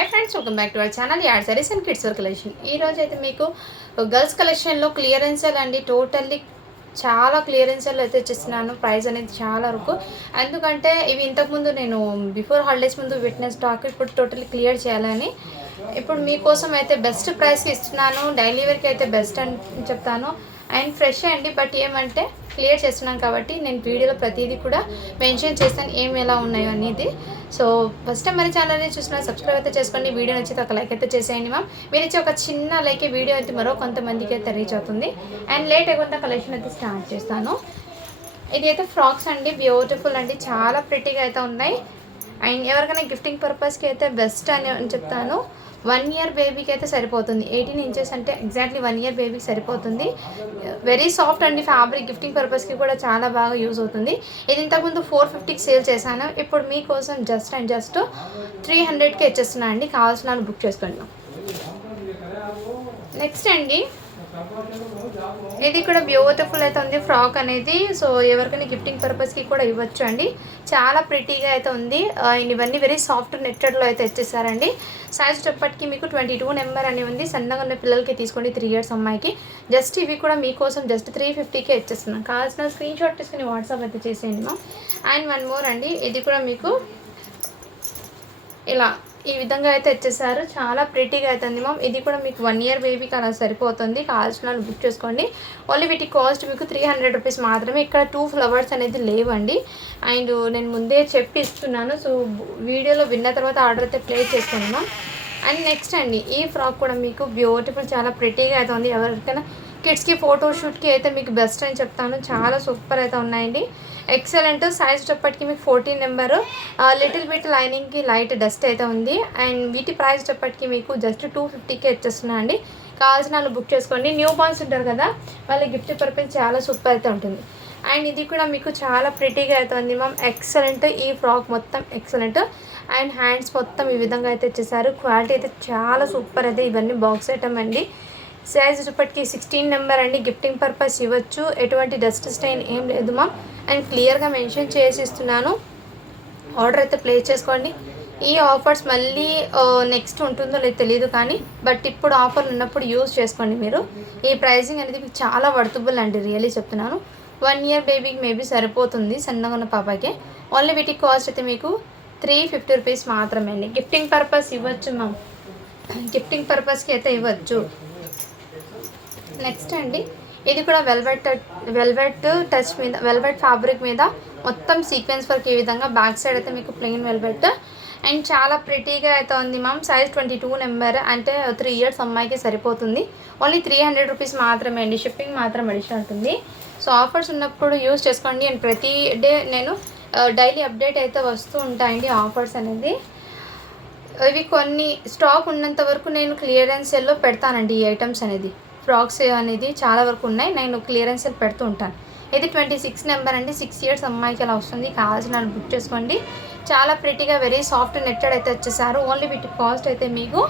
Hi friends welcome back to our channel यार sarees and kids collection ఈ రోజు అయితే మీకు గర్ల్స్ కలెక్షన్ లో క్లియరెన్స్ సేల్ అండి టోటల్లీ చాలా క్లియరెన్స్ సేల్ అయితే ఇస్తున్నాను ప్రైస్ అనేది చాలా వరకు ఎందుకంటే ఇవి ఇంతకు ముందు నేను బిఫోర్ హాలిడేస్ ముందు విట్నెస్ స్టాక్ ఇప్పుడు టోటల్లీ క్లియర్ చేయాలని ఇప్పుడు మీకోసం అయితే బెస్ట్ ప్రైస్ ఇస్తున్నాను డైలీ వేర్ కి అయితే బెస్ట్ అని చెప్తాను అండ్ ఫ్రెష్ అండి బట్ ఏమంటే క్లియర్ చేస్తున్నాం కాబట్టి నేను వీడియోలో ప్రతిదీ కూడా మెన్షన్ చేస్తాను ఏం ఎలా ఉన్నాయో అనేది సో ఫస్ట్ టైం మన ఛానల్ని చూసిన సబ్స్క్రైబ్ అయితే చేసుకోండి వీడియో నచ్చితే ఒక లైక్ అయితే చేసేయండి మ్యామ్ మీరు ఇచ్చే ఒక చిన్న లైక్ వీడియో అయితే మరో కొంతమందికి అయితే రీచ్ అవుతుంది అండ్ లేట్ అయ్యేంత కలెక్షన్ అయితే స్టార్ట్ చేస్తాను ఇది అయితే ఫ్రాక్స్ అండి బ్యూటిఫుల్ అండి చాలా ప్రిటీగా అయితే ఉన్నాయి అండ్ ఎవరికైనా గిఫ్టింగ్ పర్పస్కి అయితే బెస్ట్ అని చెప్తాను 1 ఇయర్ బేబీకి అయితే సరిపోతుంది 18 ఇంచెస్ అంటే ఎగ్జాక్ట్లీ 1 ఇయర్ బేబీకి సరిపోతుంది వెరీ సాఫ్ట్ అండి ఫ్యాబ్రిక్ గిఫ్టింగ్ పర్పస్కి కూడా చాలా బాగా యూజ్ అవుతుంది ఇది ఇంతకుముందు 450కి సేల్ చేశాను ఇప్పుడు మీకోసం జస్ట్ 300కి ఇచ్చేస్తున్నాను అండి కావాల్సిన బుక్ చేసుకోండి నెక్స్ట్ అండి ఇది కూడా బ్యూటిఫుల్ అయితే ఉంది ఫ్రాక్ అనేది సో ఎవరికైనా గిఫ్టింగ్ పర్పస్కి కూడా ఇవ్వచ్చు అండి చాలా ప్రిటీగా అయితే ఉంది ఇవన్నీ వెరీ సాఫ్ట్ నెట్టెడ్లో అయితే ఇచ్చేసారండి సైజ్ చెప్పటికి మీకు 22 నెంబర్ అని ఉంది సన్నగా ఉన్న పిల్లలకి తీసుకోండి 3 ఇయర్స్ అమ్మాయికి జస్ట్ ఇవి కూడా మీకోసం జస్ట్ 350కే ఇచ్చేస్తున్నాను కావాల్సిన స్క్రీన్ షాట్ తీసుకుని వాట్సాప్ అయితే చేసేయండి మా అండ్ వన్ మోర్ అండి ఇది కూడా మీకు ఇలా ఈ విధంగా అయితే ఇచ్చేసారు చాలా ప్రిటీగా అవుతుంది మ్యామ్ ఇది కూడా మీకు 1 ఇయర్ బేబీకి అలా సరిపోతుంది కావాల్సిన బుక్ చేసుకోండి ఓన్లీ వీటి కాస్ట్ మీకు 300 రూపీస్ మాత్రమే ఇక్కడ 2 ఫ్లవర్స్ అనేది లేవండి అండ్ నేను ముందే చెప్పి ఇస్తున్నాను సో వీడియోలో విన్న తర్వాత ఆర్డర్ అయితే ప్లేస్ చేసుకోండి మ్యామ్ అండ్ నెక్స్ట్ అండి ఈ ఫ్రాక్ కూడా మీకు బ్యూటిఫుల్ చాలా ప్రిటీగా అయితే ఉంది ఎవరికైనా కిడ్స్కి ఫోటోషూట్కి అయితే మీకు బెస్ట్ అని చెప్తాను చాలా సూపర్ అయితే ఉన్నాయండి ఎక్సలెంట్ సైజ్ చెప్పటికి మీకు 14 నెంబరు లిటిల్ బిట్ లైనింగ్కి లైట్ డస్ట్ అయితే ఉంది అండ్ వీటి ప్రైస్ చెప్పటికి మీకు జస్ట్ 250కే ఇచ్చేస్తున్నా అండి కావాల్సిన వాళ్ళు బుక్ చేసుకోండి న్యూ బార్న్స్ ఉంటారు కదా వాళ్ళ గిఫ్ట్ పర్పస్ చాలా సూపర్ అయితే ఉంటుంది అండ్ ఇది కూడా మీకు చాలా ప్రిటీగా అయితే ఉంది మ్యామ్ ఎక్సలెంట్ ఈ ఫ్రాక్ మొత్తం ఎక్సలెంట్ అండ్ హ్యాండ్స్ మొత్తం ఈ విధంగా అయితే ఇచ్చేసారు క్వాలిటీ అయితే చాలా సూపర్ అయితే ఇవన్నీ బాక్స్ ఐటమ్ అండి సైజ్ ఇప్పటికి 16 నెంబర్ అండి గిఫ్టింగ్ పర్పస్ ఇవ్వచ్చు ఎటువంటి డస్ట్ స్టైన్ ఏం లేదు మా అండ్ క్లియర్గా మెన్షన్ చేసి ఇస్తున్నాను ఆర్డర్ అయితే ప్లేస్ చేసుకోండి ఈ ఆఫర్స్ మళ్ళీ నెక్స్ట్ ఉంటుందో లేదు తెలియదు కానీ బట్ ఇప్పుడు ఆఫర్ ఉన్నప్పుడు యూజ్ చేసుకోండి మీరు ఈ ప్రైజింగ్ అనేది మీకు చాలా వర్తబుల్ అండి రియల్లీ చెప్తున్నాను 1 ఇయర్ బేబీకి మేబీ సరిపోతుంది సన్నగా ఉన్న పాపకి ఓన్లీ వీటి కాస్ట్ అయితే మీకు 350 రూపీస్ మాత్రమే అండి గిఫ్టింగ్ పర్పస్ ఇవ్వచ్చు మ్యామ్ గిఫ్టింగ్ పర్పస్కి అయితే ఇవ్వచ్చు నెక్స్ట్ అండి ఇది కూడా వెల్వెట్ టచ్ మీద వెల్వెట్ ఫ్యాబ్రిక్ మీద మొత్తం సీక్వెన్స్ వర్క్ ఈ విధంగా బ్యాక్ సైడ్ అయితే మీకు ప్లెయిన్ వెల్వెట్ అండ్ చాలా ప్రిటీగా అయితే ఉంది మ్యామ్ సైజ్ 22 నెంబర్ అంటే 3 ఇయర్స్ అమ్మాయికి సరిపోతుంది ఓన్లీ 300 రూపీస్ మాత్రమే అండి షిప్పింగ్ మాత్రం అడిషనల్ ఉంటుంది సో ఆఫర్స్ ఉన్నప్పుడు యూజ్ చేసుకోండి అండ్ ప్రతి డే నేను డైలీ అప్డేట్ అయితే వస్తూ ఉంటాయండి ఆఫర్స్ అనేది ఇవి కొన్ని స్టాక్ ఉన్నంత వరకు నేను క్లియరెన్స్ సెల్లో పెడతానండి ఈ ఐటమ్స్ అనేది ఫ్రాక్స్ అనేది చాలా వరకు ఉన్నాయి నేను క్లియరెన్స్ సెల్ పెడుతూ ఉంటాను ఇది 26 నెంబర్ అండి 6 ఇయర్స్ అమ్మాయికి అలా వస్తుంది కావాల్సిన బుక్ చేసుకోండి చాలా ప్రిటీగా వెరీ సాఫ్ట్ నెట్టెడ్ అయితే వచ్చేసారు ఓన్లీ వీటి కాస్ట్ అయితే మీకు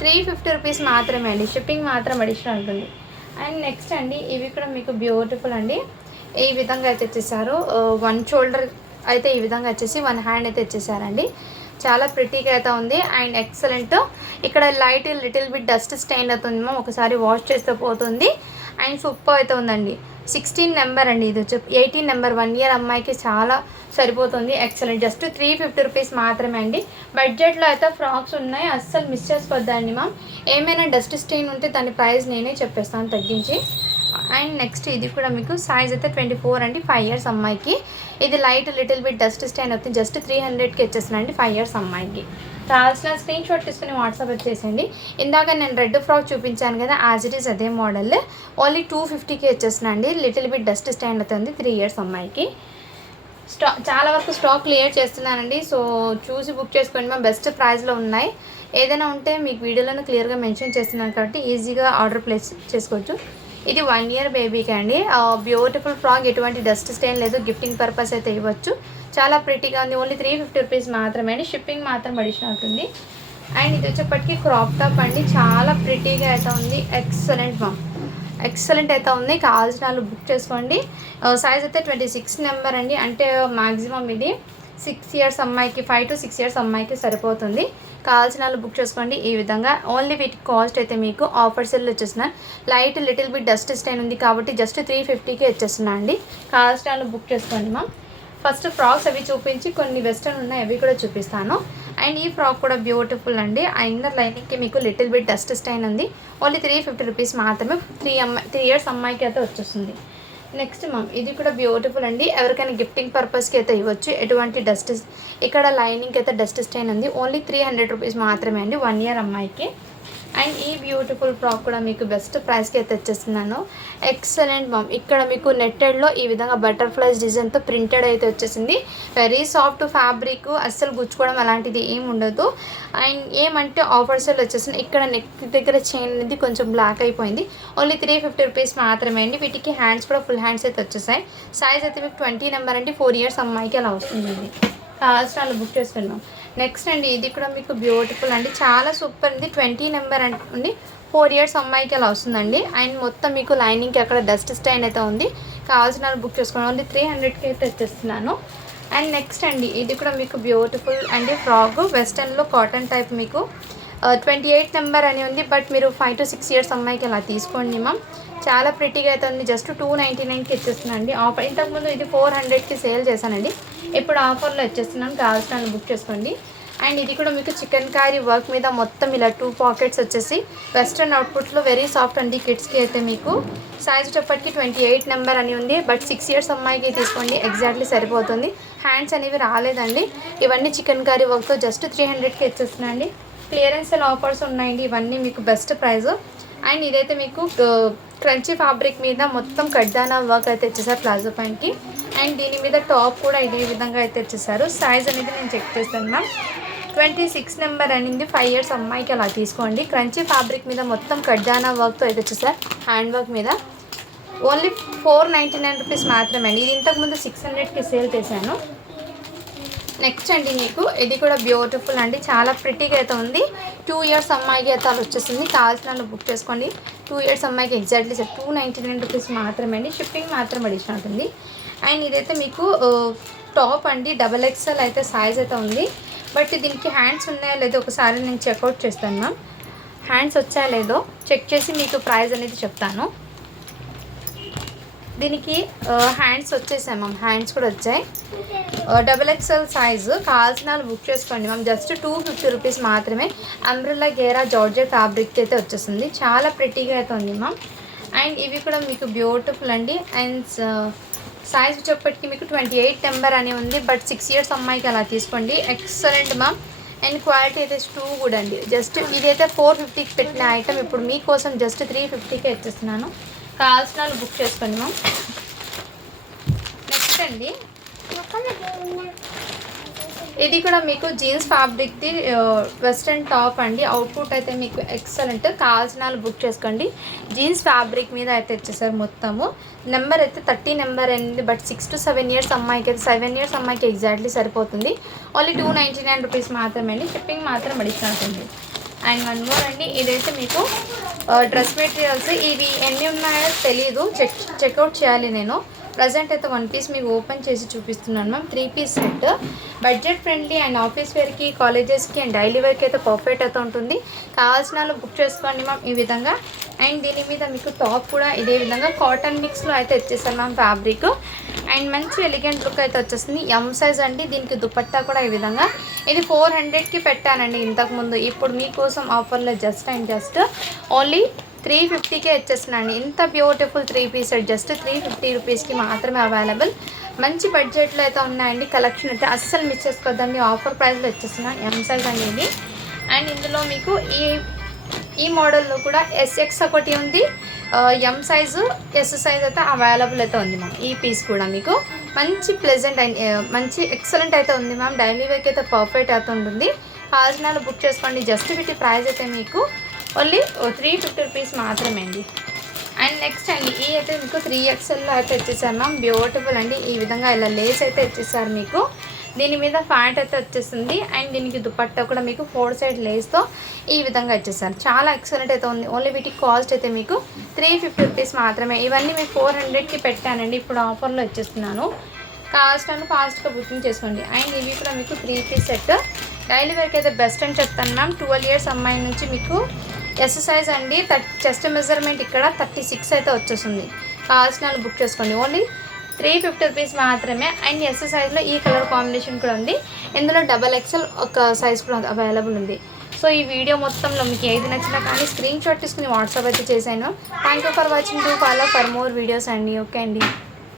350 రూపీస్ మాత్రమే అండి షిప్పింగ్ మాత్రం అడిషనల్ ఉంటుంది అండ్ నెక్స్ట్ అండి ఇవి కూడా మీకు బ్యూటిఫుల్ అండి ఈ విధంగా అయితే వచ్చేసారు 1 షోల్డర్ అయితే ఈ విధంగా వచ్చేసి 1 హ్యాండ్ అయితే ఇచ్చేసారండి చాలా ప్రిటీగా అయితే ఉంది అండ్ ఎక్సలెంట్ ఇక్కడ light little bit dust stain అవుతుంది మ్యామ్ ఒకసారి వాష్ చేస్తే పోతుంది అండ్ సూపర్ అయితే ఉందండి 16 నెంబర్ అండి ఇది వచ్చి 18 నెంబర్ 1 ఇయర్ అమ్మాయికి చాలా సరిపోతుంది ఎక్సలెంట్ జస్ట్ 350 రూపీస్ మాత్రమే అండి బడ్జెట్లో అయితే ఫ్రాక్స్ ఉన్నాయి అస్సలు మిస్ చేసుకోవద్దండి మ్యామ్ ఏమైనా డస్ట్ స్టెయిన్ ఉంటే దాని ప్రైస్ నేనే చెప్పేస్తాను తగ్గించి అండ్ నెక్స్ట్ ఇది కూడా మీకు సైజ్ అయితే 24 అండి 5 ఇయర్స్ అమ్మాయికి ఇది light little bit dust stain అవుతుంది జస్ట్ 300కి ఇచ్చేస్తున్నాండి 5 ఇయర్స్ అమ్మాయికి కావాల్సిన స్క్రీన్ షాట్ తీసుకుని వాట్సాప్ వచ్చేసండి ఇందాక నేను రెడ్ ఫ్రాక్ చూపించాను కదా యాజ్ ఇట్ ఈస్ అదే మోడల్ ఓన్లీ 250కి ఇచ్చేస్తున్నా అండి లిటిల్ బిట్ డస్ట్ స్టైన్ అవుతుంది 3 ఇయర్స్ అమ్మాయికి చాలా వరకు స్టాక్ క్లియర్ చేస్తున్నానండి సో చూసి బుక్ చేసుకోండి మా బెస్ట్ ప్రైస్లో ఉన్నాయి ఏదైనా ఉంటే మీకు వీడియోలో క్లియర్గా మెన్షన్ చేస్తున్నాను కాబట్టి ఈజీగా ఆర్డర్ ప్లేస్ చేసుకోవచ్చు ఇది 1 ఇయర్ బేబీకి అండి బ్యూటిఫుల్ ఫ్రాక్ ఎటువంటి డస్ట్ స్టెయిన్ లేదు గిఫ్టింగ్ పర్పస్ అయితే ఇవ్వచ్చు చాలా ప్రిటీగా ఉంది ఓన్లీ 350 రూపీస్ మాత్రమే అండి షిప్పింగ్ మాత్రం అడిషనల్ ఉంటుంది అండ్ ఇది వచ్చేప్పటికి క్రాప్ టాప్ అండి చాలా ప్రిటీగా అయితే ఉంది ఎక్సలెంట్ మ్యామ్ ఎక్సలెంట్ అయితే ఉంది కావాల్సిన వాళ్ళు బుక్ చేసుకోండి సైజ్ అయితే 26 నెంబర్ అండి అంటే మ్యాక్సిమం ఇది 6 ఇయర్స్ అమ్మాయికి 5 to 6 ఇయర్స్ అమ్మాయికి సరిపోతుంది కావాల్సిన వాళ్ళు బుక్ చేసుకోండి. ఈ విధంగా ఓన్లీ వీటి కాస్ట్ అయితే మీకు ఆఫర్ సెల్ వచ్చేసిన light little bit dust stain ఉంది కాబట్టి జస్ట్ 350కే వచ్చేస్తున్నా అండి. కావాల్సిన వాళ్ళు బుక్ చేసుకోండి మ్యామ్. ఫస్ట్ ఫ్రాక్స్ అవి చూపించి కొన్ని వెస్ట్రన్ ఉన్నాయి అవి కూడా చూపిస్తాను. అండ్ ఈ ఫ్రాక్ కూడా బ్యూటిఫుల్ అండి. ఆ ఇన్నర్ లైనింగ్కి మీకు లిటిల్ బిట్ డస్ట్ స్టైన్ ఉంది. ఓన్లీ 350 రూపీస్ మాత్రమే. 3 ఇయర్స్ అమ్మాయికి అయితే వచ్చేస్తుంది. నెక్స్ట్ మ్యామ్ ఇది కూడా బ్యూటిఫుల్ అండి. ఎవరికైనా గిఫ్టింగ్ పర్పస్కి అయితే ఇవ్వచ్చు. ఎటువంటి డస్ట్ ఇక్కడ లైనింగ్ అయితే డస్ట్ స్టైన్ ఉంది. ఓన్లీ 300 రూపీస్ మాత్రమే అండి 1 ఇయర్ అమ్మాయికి. అండ్ ఈ బ్యూటిఫుల్ ఫ్రాక్ కూడా మీకు బెస్ట్ ప్రైస్కి అయితే తెచ్చేస్తున్నాను. Excellent ma'am. ఇక్కడ మీకు నెట్టెడ్లో ఈ విధంగా బటర్ఫ్లైస్ డిజైన్తో ప్రింటెడ్ అయితే వచ్చేసింది. వెరీ సాఫ్ట్ ఫ్యాబ్రిక్, అస్సలు గుచ్చుకోవడం అలాంటిది ఏమి ఉండదు. అండ్ ఏమంటే ఆఫర్ సేల్ వచ్చేసింది. ఇక్కడ నెక్ దగ్గర చైన్ అనేది కొంచెం బ్లాక్ అయిపోయింది. ఓన్లీ 350 రూపీస్ మాత్రమే అండి. వీటికి హ్యాండ్స్ కూడా ఫుల్ హ్యాండ్స్ అయితే వచ్చేసాయి. సైజ్ అయితే మీకు 20 నెంబర్ అండి. 4 ఇయర్స్ అమ్మాయికి అలా వస్తుంది. కావాల్సిన బుక్ చేసుకున్నాం. నెక్స్ట్ అండి ఇది కూడా మీకు బ్యూటిఫుల్ అండి. చాలా సూపర్ ఉంది. 20 నెంబర్ అండి. 4 ఇయర్స్ అమ్మాయికి అలా వస్తుందండి. అండ్ మొత్తం మీకు లైనింగ్కి అక్కడ డస్ట్ స్టైన్ అయితే ఉంది. కావాల్సిన బుక్ చేసుకోండి. ఓన్లీ 300కి అయితే తెచ్చేస్తున్నాను. అండ్ నెక్స్ట్ అండి ఇది కూడా మీకు బ్యూటిఫుల్ అండి ఫ్రాక్ వెస్టర్న్లో కాటన్ టైప్ మీకు 28 నెంబర్ అని ఉంది. బట్ మీరు 5 to 6 ఇయర్స్ అమ్మాయికి అలా తీసుకోండి మ్యామ్. చాలా ప్రిటీగా అయితే ఉంది. జస్ట్ 299కి ఇచ్చేస్తున్నానండి. ఆఫర్ ఇంతకుముందు ఇది 400కి సేల్ చేశానండి. ఇప్పుడు ఆఫర్లో ఇచ్చేస్తున్నాను. కావాల్సిన బుక్ చేసుకోండి. అండ్ ఇది కూడా మీకు చికెన్ కారీ వర్క్ మీద మొత్తం ఇలా 2 పాకెట్స్ వచ్చేసి వెస్ట్రన్ అవుట్పుట్లో వెరీ సాఫ్ట్ అండి. కిడ్స్కి అయితే మీకు సైజ్ చెప్పటికి 28 నెంబర్ అని ఉంది. బట్ 6 ఇయర్స్ అమ్మాయికి తీసుకోండి. ఎగ్జాక్ట్లీ సరిపోతుంది. హ్యాండ్స్ అనేవి రాలేదండి. ఇవన్నీ చికెన్ కారీ వర్క్తో జస్ట్ 300కి ఇచ్చేస్తున్నానండి. క్లియరెన్స్ అండ్ ఆఫర్స్ ఉన్నాయండి. ఇవన్నీ మీకు బెస్ట్ ప్రైస్. అండ్ ఇదైతే మీకు క్రంచీ ఫ్యాబ్రిక్ మీద మొత్తం కడ్దానా వర్క్ అయితే ఇచ్చేసారు ప్లాజో ప్యాంట్కి. అండ్ దీని మీద టాప్ కూడా ఇదే విధంగా అయితే ఇచ్చేసారు. సైజ్ అనేది నేను చెక్ చేస్తాను మ్యామ్. 26 నెంబర్ అనేది 5 ఇయర్స్ అమ్మాయికి అలా తీసుకోండి. క్రంచీ ఫ్యాబ్రిక్ మీద మొత్తం కడ్దానా వర్క్తో అయితే వచ్చేసారు. హ్యాండ్ వర్క్ మీద ఓన్లీ 499 రూపీస్ మాత్రమే అండి. ఇది ఇంతకుముందు 600కి సేల్ చేశాను. నెక్స్ట్ అండి మీకు ఇది కూడా బ్యూటిఫుల్ అండి. చాలా ప్రిటీగా అయితే ఉంది. 2 ఇయర్స్ అమ్మాయికి అయితే అలా వచ్చేసింది. కావాల్సిన బుక్ చేసుకోండి. 2 ఇయర్స్ అమ్మాయికి ఎగ్జాక్ట్లీ 299 రూపీస్ మాత్రమే అండి. షిప్పింగ్ మాత్రం అడిషనల్ ఉంటుంది. అండ్ ఇదైతే మీకు టాప్ అండి. XXL అయితే సైజ్ అయితే ఉంది. బట్ దీనికి హ్యాండ్స్ ఉన్నాయో లేదో ఒకసారి నేను చెక్అవుట్ చేస్తాను మ్యామ్. హ్యాండ్స్ వచ్చాయో లేదో చెక్ చేసి మీకు ప్రైస్ అనేది చెప్తాను. దీనికి హ్యాండ్స్ వచ్చేసాయి మ్యామ్. హ్యాండ్స్ కూడా వచ్చాయి. XXL size. కావాల్సిన వాళ్ళు బుక్ చేసుకోండి మ్యామ్. జస్ట్ 250 రూపీస్ మాత్రమే. అంబ్రెల్లా గేరా జార్జెట్ ఫ్యాబ్రిక్ అయితే వచ్చేసింది. చాలా ప్రిటీగా అయితే ఉంది మ్యామ్. అండ్ ఇవి కూడా మీకు బ్యూటిఫుల్ అండి. అండ్ సైజ్ వచ్చేప్పటికి మీకు 28 నెంబర్ అని ఉంది. బట్ 6 ఇయర్స్ అమ్మాయికి అలా తీసుకోండి. Excellent ma'am. అండ్ క్వాలిటీ అయితే 2 కూడా అండి. జస్ట్ ఇదైతే 450కి పెట్టిన ఐటమ్ ఇప్పుడు మీకోసం జస్ట్ 350కే ఇచ్చేస్తున్నాను. కావాల్సిన వాళ్ళు బుక్ చేసుకోండి మ్యామ్. నెక్స్ట్ అండి ఇది కూడా మీకు జీన్స్ ఫ్యాబ్రిక్ది వెస్ట్రన్ టాప్ అండి. అవుట్పుట్ అయితే మీకు ఎక్సలెంట్. కావాల్సిన వాళ్ళు బుక్ చేసుకోండి. జీన్స్ ఫ్యాబ్రిక్ మీద అయితే ఇచ్చేసారు మొత్తము. నెంబర్ అయితే 30 నెంబర్ అయింది. బట్ 6 to 7 ఇయర్స్ అమ్మాయికి అయితే 7 ఇయర్స్ అమ్మాయికి ఎగ్జాక్ట్లీ సరిపోతుంది. ఓన్లీ 299 రూపీస్ మాత్రమే అండి. షిప్పింగ్ మాత్రం అడిషనల్ ఉంటుంది. అండ్ 1 మోర్ అండి. ఇదైతే మీకు డ్రెస్ మెటీరియల్స్ ఇవి ఎన్ని ఉన్నాయో తెలీదు. చెక్అవుట్ చేయాలి నేను. ప్రజెంట్ అయితే 1 పీస్ మీకు ఓపెన్ చేసి చూపిస్తున్నాను ma'am. 3 piece set. Budget friendly and office వేర్కి, కాలేజెస్కి అండ్ డైలీ వేర్కి అయితే పర్ఫెక్ట్ అయితే ఉంటుంది. కావాల్సిన వాళ్ళు బుక్ చేసుకోండి మ్యామ్ ఈ విధంగా. అండ్ దీని మీద మీకు టాప్ కూడా ఇదే విధంగా కాటన్ మిక్స్లో అయితే వచ్చేసాను మ్యామ్ ఫ్యాబ్రిక్. అండ్ మంచి ఎలిగెంట్ లుక్ అయితే వచ్చేస్తుంది. ఎం సైజ్ అండి. దీనికి దుపట్టా కూడా ఈ విధంగా. ఇది 400కి పెట్టానండి ఇంతకుముందు. ఇప్పుడు మీకోసం ఆఫర్లో జస్ట్ ఓన్లీ 350కే ఇచ్చేస్తున్నాండి. ఇంత బ్యూటిఫుల్ 3 పీస్ సెట్ జస్ట్ 350 రూపీస్కి మాత్రమే అవైలబుల్. మంచి బడ్జెట్లో అయితే ఉన్నాయండి. కలెక్షన్ అయితే అస్సలు మిస్ చేసుకోవద్దండి. ఆఫర్ ప్రైస్లో ఇచ్చేస్తున్నాను. ఎం సైజ్ అనేది. అండ్ ఇందులో మీకు ఈ మోడల్లో కూడా SX ఒకటి ఉంది. ఎం సైజు, ఎస్ సైజ్ అయితే అవైలబుల్ అయితే ఉంది మ్యామ్. ఈ పీస్ కూడా మీకు మంచి ప్లెజెంట్ అండ్ మంచి ఎక్సలెంట్ అయితే ఉంది మ్యామ్. డైలీ వేర్కి అయితే పర్ఫెక్ట్ అయితే ఉంటుంది. కావాల్సిన వాళ్ళు బుక్ చేసుకోండి. జస్ట్ వీటి ప్రైస్ అయితే మీకు ఓన్లీ 350 రూపీస్ మాత్రమే అండి. అండ్ నెక్స్ట్ అండి ఈ అయితే మీకు 3XLలో అయితే ఇచ్చేసారు మ్యామ్. బ్యూటిఫుల్ అండి. ఈ విధంగా ఇలా లేస్ అయితే ఇచ్చేసారు మీకు. దీని మీద ఫ్యాంట్ అయితే వచ్చేస్తుంది. అండ్ దీనికి దుపట్టా కూడా మీకు 4 సైడ్ లేస్తో ఈ విధంగా ఇచ్చేసారు. చాలా ఎక్సలెంట్ అయితే ఉంది. ఓన్లీ వీటికి కాస్ట్ అయితే మీకు 350 రూపీస్ మాత్రమే. ఇవన్నీ మీకు 400కి పెట్టానండి. ఇప్పుడు ఆఫర్లో ఇచ్చేస్తున్నాను. కాస్ట్ అని ఫాస్ట్గా బుకింగ్ చేసుకోండి. అండ్ ఇవి కూడా మీకు 3 పీస్ సెట్. డైలీ వేర్కి అయితే బెస్ట్ అని చెప్తాను మ్యామ్. 12 ఇయర్స్ అమ్మాయి నుంచి మీకు ఎస్ సైజ్ అండి. చెస్ట్ మెజర్మెంట్ ఇక్కడ 36 అయితే వచ్చేస్తుంది. కావాల్సిన వాళ్ళు బుక్ చేసుకోండి. ఓన్లీ 350 రూపీస్ మాత్రమే. అండ్ ఎస్ సైజ్లో ఈ కలర్ కాంబినేషన్ కూడా ఉంది. ఇందులో XXL ఒక సైజ్ కూడా అవైలబుల్ ఉంది. సో ఈ వీడియో మొత్తంలో మీకు ఏది నచ్చినా కానీ స్క్రీన్ షాట్ తీసుకుని వాట్సాప్ అయితే చేశాను. Thank you for watching. Do follow for more videos అండి. ఓకే అండి.